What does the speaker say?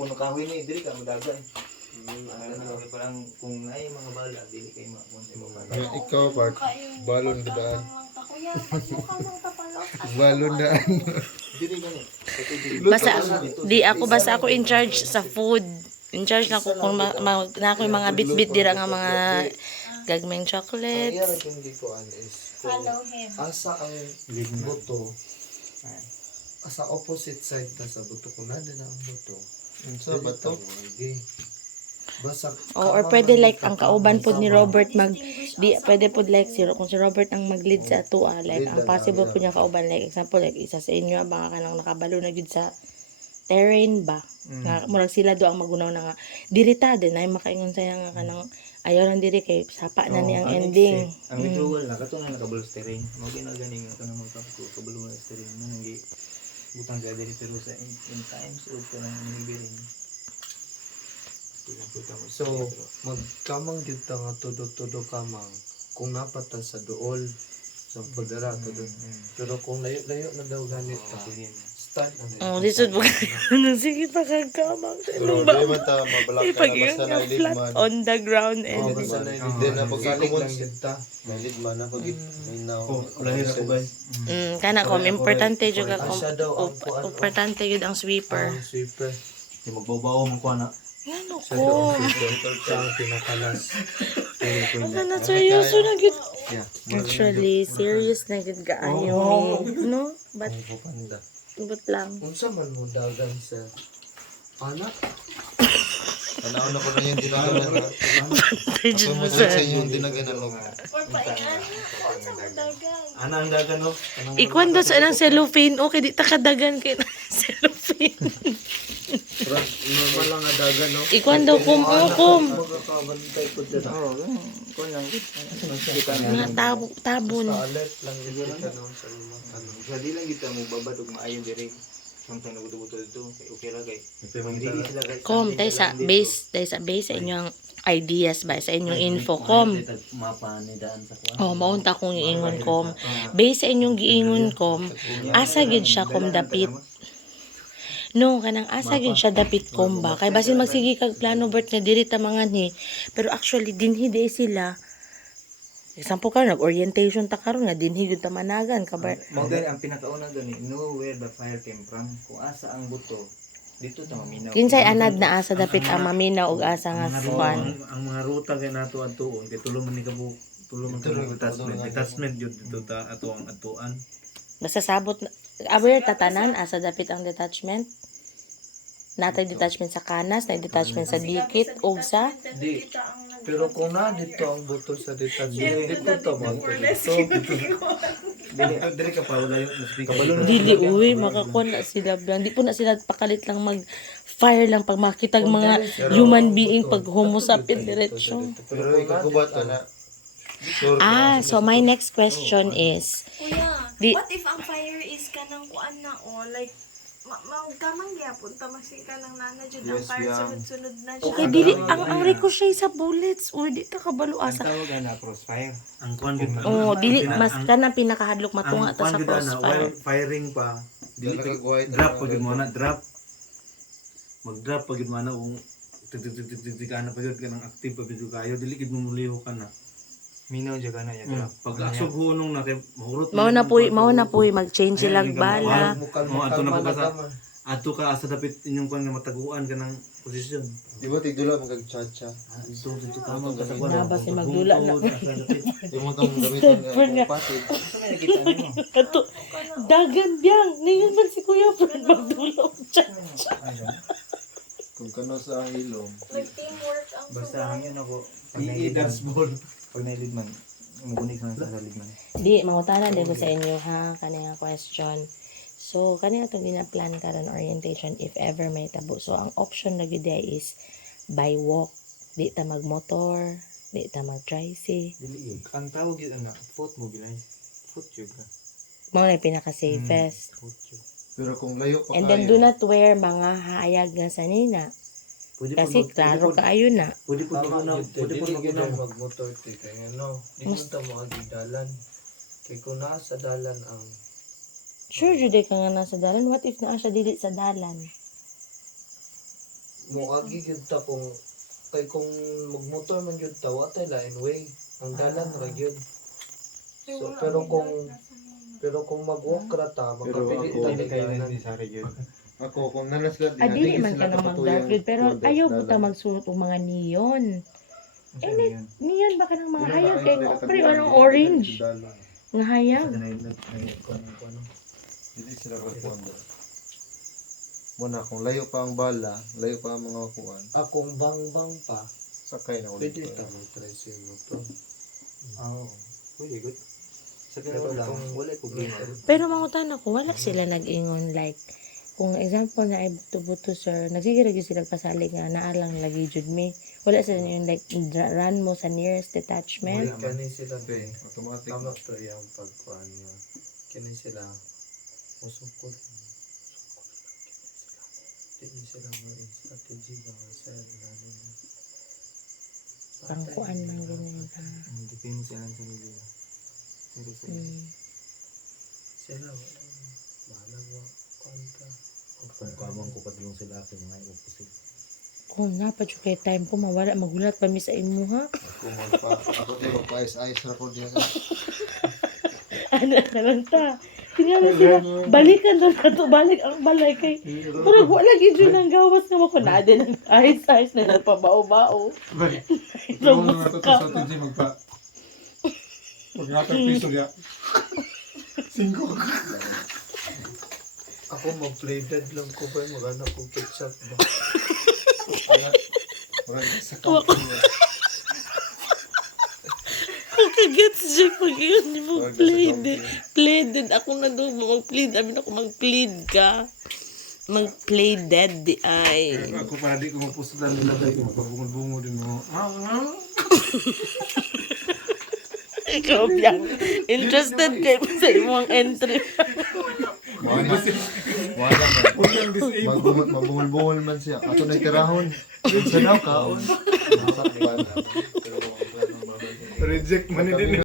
puno kahoy ni dili ka modagan. Okay, parang kung ay mga bala dili kay mapunta mo pa. Ikaw part balon daan. Balon daan. Dili gani. Basta ako in charge sa food. In charge na ako kung na ako yung mga bit-bit dira nga mga gagmeng Ang chocolates. iyang kung gikuan is kung Follow him. asa ang buto. Asa opposite side ta sa buto ko na din ang buto. Sa bato. Basta Or pwede like ang kauban pod ni Robert pwede pod like kung si Robert ang mag-lead sa atua, like ang possible po niya kauban, like example like isa sa inyo baka kanang nakabalo na gid sa terrain ba nga murag sila do ang magunaw na nga dirita din ay makaingon saya nga kanang ayaw lang diri kay sapa na niyang ending. Ang withdrawal na kato na nakabalostering. Mo ginagaling ako na magpapko kabalo na stering na ngi butang ga diri pero sa in times o kanang nibirin. so magkamang gyud ta nga tudo-tudo kamang kung napata sa duol sa pagdara tudo. Pero kung layo-layo na daw ganit ta. Start na. Lisod mo sige pa kagkamang sa Pero ilong ba? di man ta mabalak ka na Ipag-iyon basta nga nailid flat man. on the ground and Basta na Then na pagkalimon pagkalimon gyud ta. nailid man ako gid may now. Lahir ako ba? kana ko importante jud ka Asya daw ang kuan. importante jud ang sweeper. Ang sweeper. Di magbabaw mo ko na. Ano Siya daw ko? ang sweeper. Siya ang pinakalas. Ano na seryoso na gid. Yeah. Actually, serious na gid kaayo mi. No? But Ang panda. lang. Unsa man mo dagan sa anak? Ano ko na yung dinaganan na. Jud Ako mo mo sa. sa inyong dinaganan mo. Or paingan. Sa dagan. Ana ang dagan no. Ikuan daw sa anang cellophane. Okay, di ta kadagan kay cellophane. Pero normal lang nga dagan no. Ikuan daw kum. Magkakabantay ko dyan. Ko lang gid. Mga tabon. Sa alert lang yun kita no sa mga ano. Sa di lang kita mo babadog maayon diri. Samtang nagudugutol dito kay okay ra kay. Dili sila kay. Kom, tay sa base sa inyong ideas ba sa inyong info kom. Mapa ni daan sa kuan. Oh, maunta kong giingon kom. Base sa inyong giingon kom, asa gid siya kom dapit. No, kanang asa gyud siya dapit komba. Kay basin magsige kag plano Bert nga diri ta mga ni. Pero actually dinhi day sila. Example karon nag-orientation ta karon nga dinhi gyud ta managan ka Bert. Mao gani ang pinakauna gani know where the fire came from. Kung asa ang buto dito ta maminaw. Kinsay anad na asa dapit ang maminaw ug asa nga swan. Ang mga ruta kay nato adtuon kay tulo man ni kabo tulo man detachment jud dito ta ato ang atuan. Basta sabot aware ta tanan asa dapit ang detachment. Natay detachment sa kanas, natay detachment sa dikit ug sa Di. Pero kung na dito ang buto sa detachment, dito to mo. Dili ka pa wala yung kabalo na. dili uy makakuan na sila lang. Di po na sila pakalit lang mag fire lang pag makitag mga human being pag homo sapien diretso. Pero ikagubat ana. So my next question is Kuya, what if ang fire is kanang kuan na o like kamang gyapon ta masika nang nana jud ang Yes, fire yeah. sunod-sunod na siya. okay dili ang ricochet sa bullets uy di ta kabalo Ang asa. tawag na crossfire. Ang kuan gid Oh, dili mas kanang pinakahadlok matunga ta sa while crossfire. firing pa dili Nagagawait drop ang pag mga mo na drop. Mag-drop pag mo na kung tig ana pa jud kanang active pa jud kayo dili gid mo muliho ka na. Minaw jud kana ya drop. Pag asog hunong na kay mahurot Mao na puy mag-change sila bala. Mo ato na pagkasa ato ka asa dapit inyong kuan nga mataguan ka ng posisyon. Di ba tigdula magag-chacha. Ito tama ka sa Nabas ni magdula na. Di mo tong gamiton nga patid. Sa may nakita nimo. Kato dagan biyang ningon man si Kuya Fred magdula og chat. Kung kano sa hilom. Nag-teamwork ang Basta hangin ako. PE dashboard. Pag nailid man. Mugunik man sa salig man. Di mangutanan din ko sa inyo ha kanang question. So kani atong gina-plan karon orientation if ever may tabo. So ang option na gyud is by walk. Di ta magmotor, di ta mag-tricy. Dili ang tawag yun ana foot mobilize. Foot jud ka. Mao na yung pinaka-safest. Foot jud. Pero kung layo pa And then do not wear mga hayag nga sanina. Kasi klaro kaayo na. Pwede po Tama maguna, gyud pwede po dili gyud maguna. magmotor ti kay ano. Di mo ta mo dalan. Kay kung naa sa dalan ang Sure jud ka nga nasa dalan. What if naa siya dili sa dalan? Muagi gyud ta kung kay kung magmotor man gyud ta wa tay lain way. Ang dalan ra gyud. So, pero kung mag-walk ra ta, magkapilit ta liganan. Ako, kung nanaslat Ah, dili man ka na mag-dark yun, pero ayaw buta magsuot og mga neon. Neon ba ka ng mga hayag kay pre anong orange nga hayag. Hindi sila responde. Muna, kung layo pa ang bala, layo pa ang mga kuwan, Akong bang-bang pa, sakay na ulit. pwede ta mag-try sa motor. Oo. Pwede, good. Sa Pero ganun lang, kung- wala problema. Pero mangutan ako, wala sila nag-ingon like kung example na ay buto-buto sir, nagsiguro gyud sila pasalig nga naa lang lagi jud me. Wala sila yung like run mo sa nearest detachment. May kani sila be. Automatic. Tama to yung pagkuhan niya. Kani sila usukod. Hindi sila mga strategy ba sa lalim. Pangkuan lang ganyan. Depende sa lang sa nila. Pero sa Sila wala mo konta. kung kamang ko padulong sila ako mga imo pusil. Kung napat yung kay time ko, mawala, magulat pa mi sa imo ha. Ako din magpa-ice-ice na ko diyan. Ano na lang ta. Tingnan sila, balikan daw na to, balik ang balay kay. Pero wala gyud yun ang gawas nga mo na din ang ice na nagpabao-bao. Ito mo nga ito sa strategy magpa. Pag natag piso niya. 5. Ako mag-play dead lang ko ba magana ko ketchup ba. Sa kampo. Okay, gets siya pag yun mo pleaded ako na doon mag-plead amin ako mag-plead ka mag-play dead di ay Ako para di ko mapusutan nila tayo. Magpabungol-bungol din mo. ikaw biyang interested kay mo sa imong entry. Wala man. Mabungol-bungol man siya. Ato na itirahon. Sa daw kaon. Reject man din.